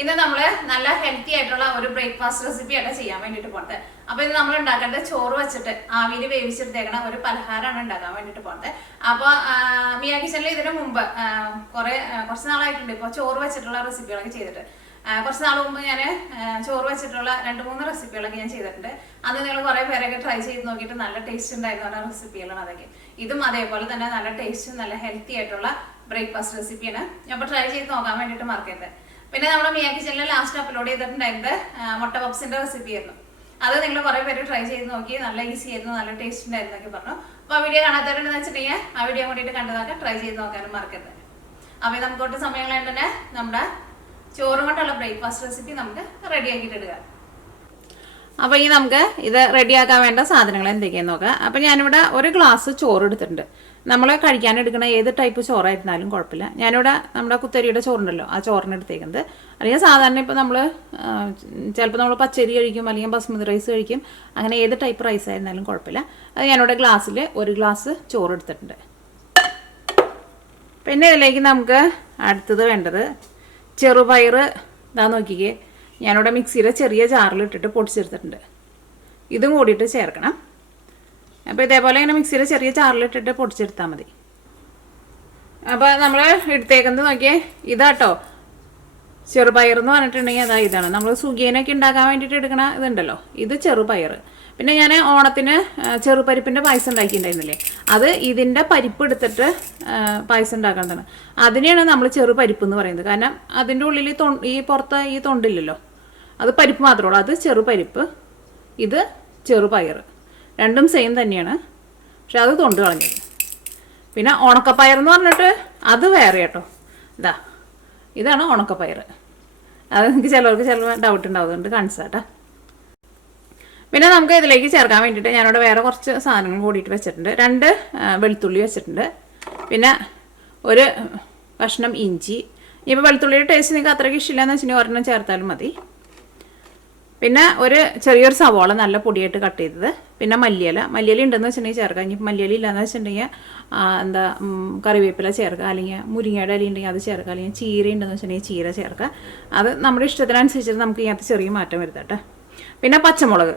ഇന്ന് നമ്മൾ നല്ല ഹെൽത്തി ആയിട്ടുള്ള ഒരു ബ്രേക്ക്ഫാസ്റ്റ് റെസിപ്പി ആണ് ചെയ്യാൻ വേണ്ടിയിട്ട് പോകുന്നത്. അപ്പോൾ ഇത് നമ്മൾ ഉണ്ടാക്കേണ്ടത് ചോറ് വെച്ചിട്ട് ആവിയിൽ വേവിച്ചെടുത്തേക്കണ ഒരു പലഹാരമാണ് ഉണ്ടാക്കാൻ വേണ്ടിയിട്ട് പോകുന്നത്. അപ്പോൾ മിയ കിച്ചണിൽ ഇതിന് മുമ്പ് കുറച്ച് നാളായിട്ടുണ്ട് ഇപ്പോൾ ചോറ് വെച്ചിട്ടുള്ള റെസിപ്പികളൊക്കെ ചെയ്തിട്ട്. കുറച്ച് നാൾ മുമ്പ് ഞാൻ ചോറ് വെച്ചിട്ടുള്ള 2-3 റെസിപ്പികളൊക്കെ ഞാൻ ചെയ്തിട്ടുണ്ട്. അന്ന് നിങ്ങൾ കുറേ പേരൊക്കെ ട്രൈ ചെയ്ത് നോക്കിയിട്ട് നല്ല ടേസ്റ്റ് ഉണ്ടായിരുന്ന റെസിപ്പികളാണ് അതൊക്കെ. ഇതും അതേപോലെ തന്നെ നല്ല ടേസ്റ്റ് നല്ല ഹെൽത്തി ആയിട്ടുള്ള ബ്രേക്ക്ഫാസ്റ്റ് റെസിപ്പിയാണ്. അപ്പോൾ ട്രൈ ചെയ്ത് നോക്കാൻ വേണ്ടിയിട്ട് മറക്കരുത്. പിന്നെ നമ്മുടെ മിയ കിച്ചണിൽ ലാസ്റ്റ് അപ്ലോഡ് ചെയ്തിട്ടുണ്ടായിരുന്നത് മുട്ട പപ്സിന്റെ റെസിപ്പി ആയിരുന്നു. അത് നിങ്ങൾ കുറേ പേര് ട്രൈ ചെയ്ത് നോക്കി, നല്ല ഈസി ആയിരുന്നു, നല്ല ടേസ്റ്റ് ഉണ്ടായിരുന്നു എന്നൊക്കെ പറഞ്ഞു. അപ്പോൾ ആ വീഡിയോ കാണാത്തവരുണ്ടെന്ന് വെച്ചിട്ടുണ്ടെങ്കിൽ ആ വീഡിയോ കൂടിയിട്ട് കണ്ടതൊക്കെ ട്രൈ ചെയ്ത് നോക്കാനും മറക്കരുത്. അപ്പോൾ നമുക്കൊട്ട് സമയങ്ങളായിട്ട് തന്നെ നമ്മുടെ ചോറും കൊണ്ടുള്ള ബ്രേക്ക്ഫാസ്റ്റ് റെസിപ്പി നമുക്ക് റെഡി ആക്കിയിട്ട് എടുക്കാം. അപ്പോൾ ഇനി നമുക്ക് ഇത് റെഡിയാക്കാൻ വേണ്ട സാധനങ്ങൾ എന്തൊക്കെയാണെന്ന് നോക്കാം. അപ്പോൾ ഞാനിവിടെ ഒരു ഗ്ലാസ് ചോറ് എടുത്തിട്ടുണ്ട്. നമ്മൾ കഴിക്കാൻ എടുക്കുന്ന ഏത് ടൈപ്പ് ചോറായിരുന്നാലും കുഴപ്പമില്ല. ഞാനിവിടെ നമ്മുടെ കുത്തരിയുടെ ചോറുണ്ടല്ലോ, ആ ചോറിന് എടുത്തേക്കുന്നത്. അല്ലെങ്കിൽ സാധാരണ ഇപ്പോൾ നമ്മൾ ചിലപ്പോൾ നമ്മൾ പച്ചരി കഴിക്കും, അല്ലെങ്കിൽ ബസ്മതി റൈസ് കഴിക്കും. അങ്ങനെ ഏത് ടൈപ്പ് റൈസ് ആയിരുന്നാലും കുഴപ്പമില്ല. അത് ഞാനിവിടെ ഗ്ലാസ്സിൽ ഒരു ഗ്ലാസ് ചോറ് എടുത്തിട്ടുണ്ട്. പിന്നെ ഇതിലേക്ക് നമുക്ക് അടുത്തത് വേണ്ടത് ചെറുപയർ. ഇതാ നോക്കിക്കേ, ഞാനിവിടെ മിക്സിയുടെ ചെറിയ ജാറിലിട്ടിട്ട് പൊടിച്ചെടുത്തിട്ടുണ്ട്. ഇതും കൂടിയിട്ട് ചേർക്കണം. അപ്പോൾ ഇതേപോലെ ഇങ്ങനെ മിക്സിയുടെ ചെറിയ ജാറിലിട്ടിട്ട് പൊടിച്ചെടുത്താൽ മതി. അപ്പോൾ നമ്മൾ എടുത്തേക്കുന്നത് നോക്കിയേ, ഇതാട്ടോ ചെറുപയർ എന്ന് പറഞ്ഞിട്ടുണ്ടെങ്കിൽ അതാ ഇതാണ്. നമ്മൾ സുഖിയനൊക്കെ ഉണ്ടാക്കാൻ വേണ്ടിയിട്ട് എടുക്കണ ഇതുണ്ടല്ലോ, ഇത് ചെറുപയർ. പിന്നെ ഞാൻ ഓണത്തിന് ചെറുപരിപ്പിൻ്റെ പായസം ഉണ്ടാക്കിയിട്ടുണ്ടായിരുന്നില്ലേ, അത് ഇതിൻ്റെ പരിപ്പ് എടുത്തിട്ട് പായസം ഉണ്ടാക്കുന്നതാണ്. അതിനെയാണ് നമ്മൾ ചെറുപരിപ്പ് എന്ന് പറയുന്നത്. കാരണം അതിൻ്റെ ഉള്ളിൽ ഈ പുറത്ത് ഈ തൊണ്ടില്ലല്ലോ, അത് പരിപ്പ് മാത്രമേ ഉള്ളൂ. അത് ചെറുപരിപ്പ്, ഇത് ചെറുപയർ, രണ്ടും സെയിം തന്നെയാണ്. പക്ഷെ അത് തൊണ്ട് കളഞ്ഞത്. പിന്നെ ഉണക്കപ്പയർ എന്ന് പറഞ്ഞിട്ട് അത് വേറെ കേട്ടോ. ഇതാണ് ഉണക്കപ്പയർ. അത് നിങ്ങൾക്ക് ചിലർക്ക് ഡൗട്ട് ഉണ്ടാവുന്നുണ്ട്, കാണിച്ചാട്ടാ. പിന്നെ നമുക്ക് ഇതിലേക്ക് ചേർക്കാൻ വേണ്ടിയിട്ട് ഞാനിവിടെ വേറെ കുറച്ച് സാധനങ്ങൾ കൂടിയിട്ട് വെച്ചിട്ടുണ്ട്. 2 വെളുത്തുള്ളി വെച്ചിട്ടുണ്ട്. പിന്നെ ഒരു കഷ്ണം ഇഞ്ചി. ഇപ്പോൾ വെളുത്തുള്ളിയുടെ ടേസ്റ്റ് നിങ്ങൾക്ക് അത്രയ്ക്ക് ഇഷ്ടമില്ലാന്ന് വെച്ചിട്ടുണ്ടെങ്കിൽ ഒരെണ്ണം ചേർത്താലും മതി. പിന്നെ ഒരു ചെറിയൊരു സവാള നല്ല പൊടിയായിട്ട് കട്ട് ചെയ്തത്. പിന്നെ മല്ലിയില ഉണ്ടെന്ന് വെച്ചിട്ടുണ്ടെങ്കിൽ ചേർക്കുക. ഇനി മല്ലിയില ഇല്ലയെന്ന് വെച്ചിട്ടുണ്ടെങ്കിൽ കറിവേപ്പില ചേർക്കുക, അല്ലെങ്കിൽ മുരിങ്ങയുടെ ഇല ഉണ്ടെങ്കിൽ അത് ചേർക്കുക, അല്ലെങ്കിൽ ചീര ഉണ്ടെന്ന് വെച്ചിട്ടുണ്ടെങ്കിൽ ചീര ചേർക്കുക. അത് നമ്മുടെ ഇഷ്ടത്തിനനുസരിച്ചിട്ട് നമുക്ക് ഇതിനകത്ത് ചെറിയ മാറ്റം വരുത്തട്ടെ. പിന്നെ പച്ചമുളക്,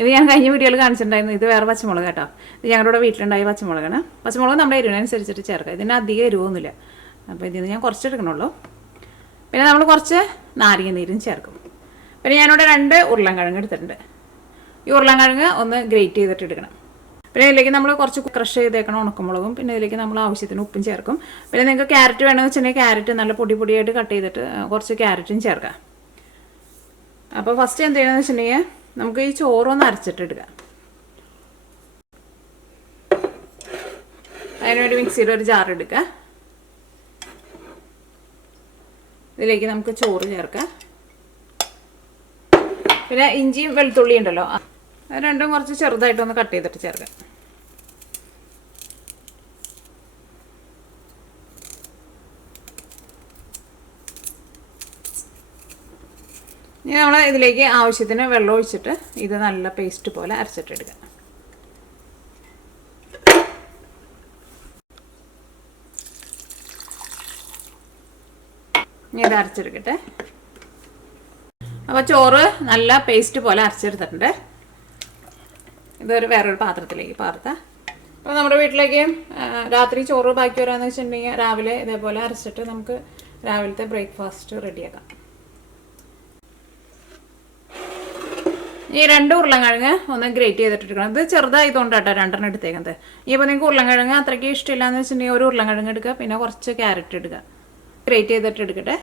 ഇത് ഞാൻ കഴിഞ്ഞ വീഡിയോയിൽ കാണിച്ചിട്ടുണ്ടായിരുന്നു. ഇത് വേറെ പച്ചമുളക് കേട്ടോ. ഇത് ഞങ്ങളുടെ വീട്ടിലുണ്ടായ പച്ചമുളകാണ്. പച്ചമുളക് നമ്മുടെ എരിവിനനുസരിച്ചിട്ട് ചേർക്കുക. ഇതിന് അധികം എരിവൊന്നുമില്ല. അപ്പോൾ ഇതിന് ഞാൻ കുറച്ച് എടുക്കണുള്ളൂ. പിന്നെ നമ്മൾ കുറച്ച് നാരങ്ങ നീരും ചേർക്കും. പിന്നെ ഞാനിവിടെ 2 ഉരുളൻകിഴങ്ങ് എടുത്തിട്ടുണ്ട്. ഈ ഉരുളൻകിഴങ്ങ് ഒന്ന് ഗ്രേറ്റ് ചെയ്തിട്ട് എടുക്കണം. പിന്നെ ഇതിലേക്ക് നമ്മൾ കുറച്ച് ക്രഷ് ചെയ്തേക്കണം ഉണക്കമുളകും. പിന്നെ ഇതിലേക്ക് നമ്മൾ ആവശ്യത്തിന് ഉപ്പും ചേർക്കും. പിന്നെ നിങ്ങൾക്ക് ക്യാരറ്റ് വേണമെന്ന് വെച്ചിട്ടുണ്ടെങ്കിൽ ക്യാരറ്റ് നല്ല പൊടിയായിട്ട് കട്ട് ചെയ്തിട്ട് കുറച്ച് ക്യാരറ്റും ചേർക്കാം. അപ്പോൾ ഫസ്റ്റ് എന്ത് ചെയ്യണമെന്ന് വെച്ചിട്ടുണ്ടെങ്കിൽ നമുക്ക് ഈ ചോറൊന്ന് അരച്ചിട്ടെടുക്കാം. അതിനുവേണ്ടി മിക്സിയുടെ ഒരു ജാർ എടുക്കുക. ഇതിലേക്ക് നമുക്ക് ചോറ് ചേർക്കാം. പിന്നെ ഇഞ്ചിയും വെളുത്തുള്ളിയും ഉണ്ടല്ലോ, അത് രണ്ടും കുറച്ച് ചെറുതായിട്ടൊന്ന് കട്ട് ചെയ്തിട്ട് ചേർക്കാം. ഇനി നമ്മൾ ഇതിലേക്ക് ആവശ്യത്തിന് വെള്ളം ഒഴിച്ചിട്ട് ഇത് നല്ല പേസ്റ്റ് പോലെ അരച്ചിട്ടെടുക്കാം. ഇനി ഇത് അരച്ചെടുക്കട്ടെ. അപ്പോൾ ചോറ് നല്ല പേസ്റ്റ് പോലെ അരച്ചെടുത്തിട്ടുണ്ട്. ഇതൊരു വേറൊരു പാത്രത്തിലേക്ക് പാർത്താം. അപ്പോൾ നമ്മുടെ വീട്ടിലേക്ക് രാത്രി ചോറ് ബാക്കി വരാമെന്ന് വെച്ചിട്ടുണ്ടെങ്കിൽ രാവിലെ ഇതേപോലെ അരച്ചിട്ട് നമുക്ക് രാവിലത്തെ ബ്രേക്ക്ഫാസ്റ്റ് റെഡിയാക്കാം. ഈ 2 ഉരുളൻകിഴങ്ങ് ഒന്ന് ഗ്രേറ്റ് ചെയ്തിട്ടെടുക്കണം. ഇത് ചെറുതായതുകൊണ്ടാട്ടോ 2 എടുത്തേക്കുന്നത്. ഇപ്പോൾ നിങ്ങൾക്ക് ഉരുളൻകിഴങ്ങ് അത്രയ്ക്ക് ഇഷ്ടമില്ലാന്ന് വെച്ചിട്ടുണ്ടെങ്കിൽ ഒരു ഉരുളൻകിഴങ്ങ് എടുക്കുക, പിന്നെ കുറച്ച് ക്യാരറ്റ് എടുക്കുക. ഗ്രേറ്റ് ചെയ്തിട്ട് എടുക്കട്ടെ.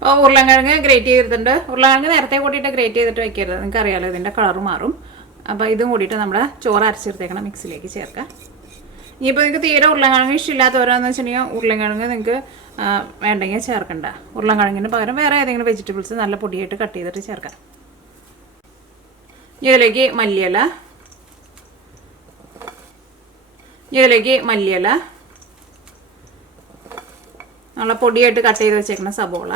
അപ്പോൾ ഉരുളൻകിഴങ്ങ് ഗ്രേറ്റ് ചെയ്തിട്ടുണ്ട്. ഉരുളൻകിഴങ്ങ് നേരത്തെ കൂട്ടിയിട്ട് ഗ്രേറ്റ് ചെയ്തിട്ട് വെക്കരുത്, നിങ്ങൾക്ക് അറിയാമല്ലോ ഇതിൻ്റെ കളറ് മാറും. അപ്പോൾ ഇതും കൂടിയിട്ട് നമ്മുടെ ചോറ് അരച്ചെടുത്തേക്കണം മിക്സിലേക്ക് ചേർക്കാം. ഇനിയിപ്പോൾ നിങ്ങൾക്ക് തീരെ ഉരുളൻകിഴങ്ങ് ഇഷ്ടമില്ലാത്തവരാന്ന് വെച്ചിട്ടുണ്ടെങ്കിൽ ഉരുളൻകിഴങ്ങ് നിങ്ങൾക്ക് വേണ്ടെങ്കിൽ ചേർക്കണ്ട. ഉരുളൻകിഴങ്ങിന് പകരം വേറെ ഏതെങ്കിലും വെജിറ്റബിൾസ് നല്ല പൊടിയായിട്ട് കട്ട് ചെയ്തിട്ട് ചേർക്കാം. ഇതിലേക്ക് മല്ലിയില, നല്ല പൊടിയായിട്ട് കട്ട് ചെയ്ത് വെച്ചേക്കുന്ന സബോള,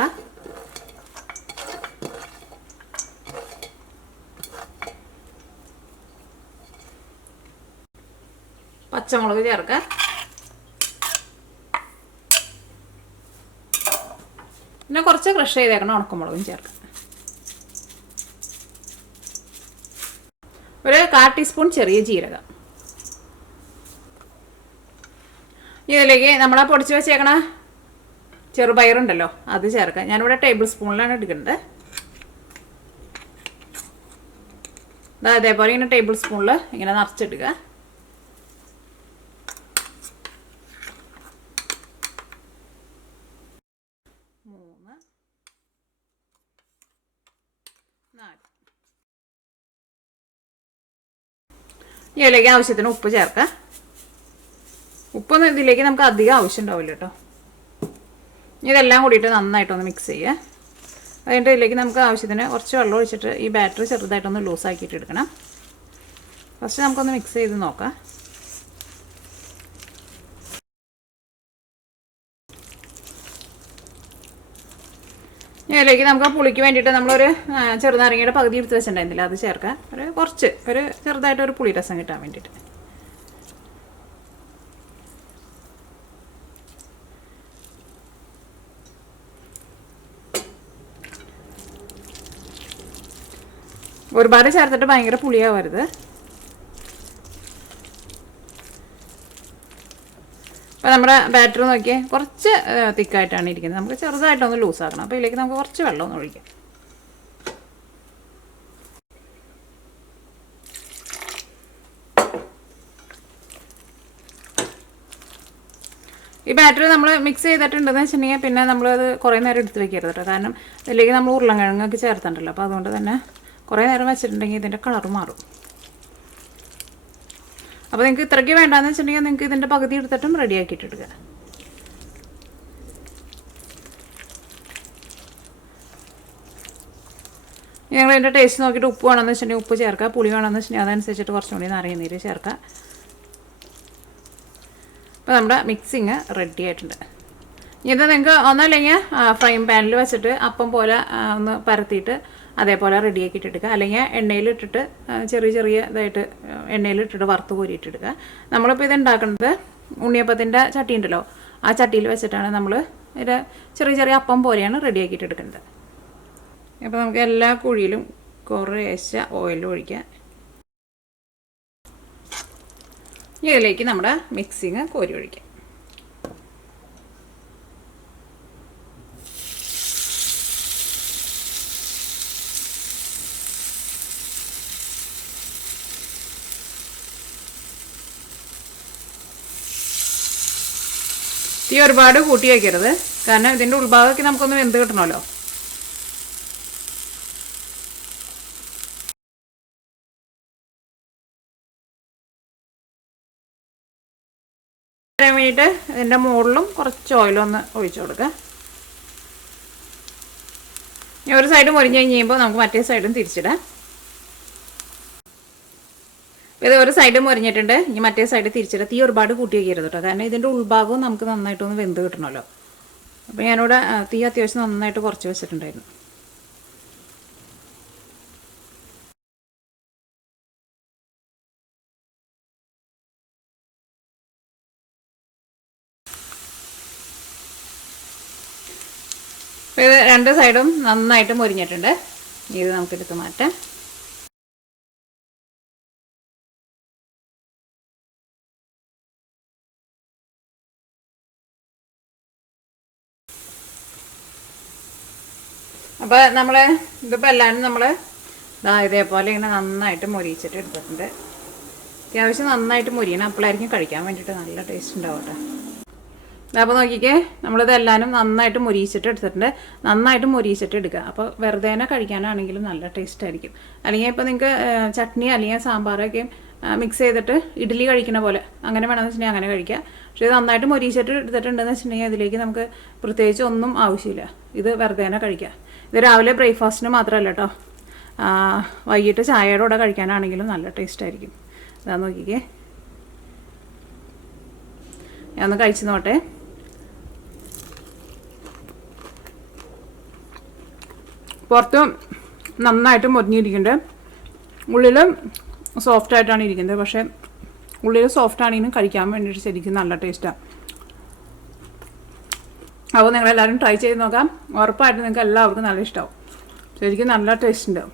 പച്ചമുളക് ചേർക്കാം. പിന്നെ കുറച്ച് ക്രഷ് ചെയ്തേക്കണം ഉണക്കമുളകും ചേർക്കാം. ഒരു 1/4 ടീസ്പൂൺ ചെറിയ ജീരകം. ഇതിലേക്ക് നമ്മളാ പൊടിച്ച് വെച്ചേക്കണ ചെറുപയറുണ്ടല്ലോ അത് ചേർക്കാം. ഞാനിവിടെ ടേബിൾ സ്പൂണിലാണ് എടുക്കുന്നത്. അതേപോലെ ഇങ്ങനെ ടേബിൾ സ്പൂണിൽ ഇങ്ങനെ നിറച്ചിടുക. ഇതിലേക്ക് ആവശ്യത്തിന് ഉപ്പ് ചേർക്കാം. ഉപ്പൊന്നും ഇതിലേക്ക് നമുക്ക് അധികം ആവശ്യം ഉണ്ടാവില്ല കേട്ടോ. ഇതെല്ലാം കൂടിയിട്ട് നന്നായിട്ടൊന്ന് മിക്സ് ചെയ്യുക. അതിൻ്റെ ഇതിലേക്ക് നമുക്ക് ആവശ്യത്തിന് കുറച്ച് വെള്ളം ഒഴിച്ചിട്ട് ഈ ബാറ്റർ ചെറുതായിട്ടൊന്ന് ലൂസാക്കിയിട്ട് എടുക്കണം. ഫസ്റ്റ് നമുക്കൊന്ന് മിക്സ് ചെയ്ത് നോക്കാം. ഇതിലേക്ക് നമുക്ക് പുളിക്ക് വേണ്ടിയിട്ട് നമ്മളൊരു ചെറുനാരങ്ങയുടെ പകുതി എടുത്ത് വെച്ചിട്ടുണ്ടായിരുന്നില്ല, അത് ചേർക്കാം. ഒരു ചെറുതായിട്ടൊരു പുളി രസം കിട്ടാൻ വേണ്ടിയിട്ട്. ഒരുപാട് ചേർത്തിട്ട് ഭയങ്കര പുളിയാവരുത്. അപ്പോൾ നമ്മുടെ ബാറ്റർ നോക്കിയേ കുറച്ച് തിക്കായിട്ടാണ് ഇരിക്കുന്നത്. നമുക്ക് ചെറുതായിട്ടൊന്ന് ലൂസാക്കണം. അപ്പോൾ ഇതിലേക്ക് നമുക്ക് കുറച്ച് വെള്ളം ഒന്ന് ഒഴിക്കാം. ഈ ബാറ്ററി നമ്മൾ മിക്സ് ചെയ്തിട്ടുണ്ടെന്ന് വെച്ചിട്ടുണ്ടെങ്കിൽ പിന്നെ നമ്മളത് കുറേ നേരം എടുത്ത് വെക്കരുത് കേട്ടോ. കാരണം ഇതിലേക്ക് നമ്മൾ ഉരുളൻകിഴങ്ങൊക്കെ ചേർത്തിട്ടുണ്ടല്ലോ. അപ്പോൾ അതുകൊണ്ട് തന്നെ കുറേ നേരം വെച്ചിട്ടുണ്ടെങ്കിൽ ഇതിൻ്റെ കളർ മാറും. അപ്പോൾ നിങ്ങൾക്ക് ഇത്രയ്ക്ക് വേണ്ടാന്ന് വെച്ചിട്ടുണ്ടെങ്കിൽ നിങ്ങൾക്ക് ഇതിൻ്റെ പകുതി എടുത്തിട്ടും റെഡിയാക്കിയിട്ട് എടുക്കുക. ഞങ്ങൾ ഇതിൻ്റെ ടേസ്റ്റ് നോക്കിയിട്ട് ഉപ്പ് വേണമെന്ന് വെച്ചിട്ടുണ്ടെങ്കിൽ ഉപ്പ് ചേർക്കുക. പുളി വേണമെന്ന് വെച്ചിട്ടുണ്ടെങ്കിൽ അതനുസരിച്ചിട്ട് കുറച്ചും കൂടി നാരങ്ങ ചേർക്കുക. അപ്പോൾ നമ്മുടെ മിക്സിങ് റെഡി ആയിട്ടുണ്ട്. ഇത് നിങ്ങൾക്ക് ഒന്നല്ലെങ്കിൽ ഫ്രൈങ് പാനിൽ വെച്ചിട്ട് അപ്പം പോലെ ഒന്ന് പരത്തിയിട്ട് അതേപോലെ റെഡിയാക്കിയിട്ട് എടുക്കുക. അല്ലെങ്കിൽ എണ്ണയിലിട്ടിട്ട് ചെറിയ ഇതായിട്ട് എണ്ണയിലിട്ടിട്ട് വറുത്ത് കോരിയിട്ടെടുക്കുക. നമ്മളിപ്പോൾ ഇത് ഉണ്ടാക്കുന്നത് ഉണ്ണിയപ്പത്തിൻ്റെ ചട്ടി ഉണ്ടല്ലോ, ആ ചട്ടിയിൽ വെച്ചിട്ടാണ് നമ്മൾ ഇത് ചെറിയ അപ്പം പോലെയാണ് റെഡിയാക്കിയിട്ട് എടുക്കുന്നത്. അപ്പോൾ നമുക്ക് എല്ലാ കുഴിയിലും കുറേശ്ശെ ഓയിൽ ഒഴിക്കാം. ഇതിലേക്ക് നമ്മുടെ മിക്സിങ് കോരി ഒഴിക്കാം. തീ ഒരുപാട് കൂട്ടി വയ്ക്കരുത്, കാരണം ഇതിൻ്റെ ഉൾഭാഗമൊക്കെ നമുക്കൊന്ന് വെന്ത് കിട്ടണമല്ലോ. വരാൻ വേണ്ടിയിട്ട് ഇതിൻ്റെ മുകളിലും കുറച്ച് ഓയിലൊന്ന് ഒഴിച്ചു കൊടുക്കുക. ഇനി ഒരു സൈഡ് മൊരിഞ്ഞ് കഴിയുമ്പോൾ നമുക്ക് മറ്റേ സൈഡും തിരിച്ചിടാം. ഇത് ഒരു സൈഡ് മൊരിഞ്ഞിട്ടുണ്ട്, ഇനി മറ്റേ സൈഡ് തിരിച്ചിടാം. തീ ഒരുപാട് കൂട്ടി വയ്ക്കരുത് കേട്ടോ, കാരണം ഇതിൻ്റെ ഉൾഭാഗവും നമുക്ക് നന്നായിട്ടൊന്ന് വെന്ത് കിട്ടണമല്ലോ. അപ്പോൾ ഞാനിവിടെ തീ അത്യാവശ്യം നന്നായിട്ട് കുറച്ച് വെച്ചിട്ടുണ്ടായിരുന്നു. അപ്പോൾ ഇത് രണ്ട് സൈഡും നന്നായിട്ട് മൊരിഞ്ഞിട്ടുണ്ട്. ഇത് നമുക്കെടുത്ത് മാറ്റാം. അപ്പോൾ ഇതിപ്പോൾ എല്ലാവരും നമ്മൾ ഇതേപോലെ ഇങ്ങനെ നന്നായിട്ട് മൊരിയിച്ചിട്ട് എടുത്തിട്ടുണ്ട്. അത്യാവശ്യം നന്നായിട്ട് മൊരിയണം, അപ്പോഴായിരിക്കും കഴിക്കാൻ വേണ്ടിയിട്ട് നല്ല ടേസ്റ്റ് ഉണ്ടാവും കേട്ടോ. അപ്പോൾ നോക്കിക്കേ, നമ്മളിത് എല്ലാവരും നന്നായിട്ട് മൊരിയിച്ചിട്ട് എടുത്തിട്ടുണ്ട്. നന്നായിട്ട് മൊരിയിച്ചിട്ട് എടുക്കുക. അപ്പോൾ വെറുതെ കഴിക്കാനാണെങ്കിലും നല്ല ടേസ്റ്റ് ആയിരിക്കും. അല്ലെങ്കിൽ ഇപ്പോൾ നിങ്ങൾക്ക് ചട്നി അല്ലെങ്കിൽ സാമ്പാറൊക്കെ മിക്സ് ചെയ്തിട്ട് ഇഡ്ഡലി കഴിക്കുന്ന പോലെ അങ്ങനെ വേണമെന്ന് വെച്ചിട്ടുണ്ടെങ്കിൽ അങ്ങനെ കഴിക്കുക. പക്ഷേ ഇത് നന്നായിട്ട് മൊരിയിച്ചിട്ട് എടുത്തിട്ടുണ്ടെന്ന് വെച്ചിട്ടുണ്ടെങ്കിൽ അതിലേക്ക് നമുക്ക് പ്രത്യേകിച്ച് ഒന്നും ആവശ്യമില്ല. ഇത് വെറുതെ കഴിക്കുക. ഇത് രാവിലെ ബ്രേക്ക്ഫാസ്റ്റിന് മാത്രമല്ല കേട്ടോ, വൈകിട്ട് ചായയുടെ കൂടെ കഴിക്കാനാണെങ്കിലും നല്ല ടേസ്റ്റ് ആയിരിക്കും. ഇതാ നോക്കിക്കേ, ഞാൻ ഒന്ന് കഴിച്ചു നോട്ടെ. പുറത്തും നന്നായിട്ട് മൊരിഞ്ഞിരിക്കുന്നുണ്ട്, ഉള്ളിലും സോഫ്റ്റായിട്ടാണ് ഇരിക്കുന്നത്. പക്ഷേ ഉള്ളിൽ സോഫ്റ്റ് ആണെങ്കിലും കഴിക്കാൻ വേണ്ടിയിട്ട് ശരിക്കും നല്ല ടേസ്റ്റാണ്. അപ്പോൾ നിങ്ങളെല്ലാവരും ട്രൈ ചെയ്ത് നോക്കാം. ഉറപ്പായിട്ടും നിങ്ങൾക്ക് എല്ലാവർക്കും നല്ല ഇഷ്ടമാവും. ശരിക്കും നല്ല ടേസ്റ്റ് ഉണ്ടാവും.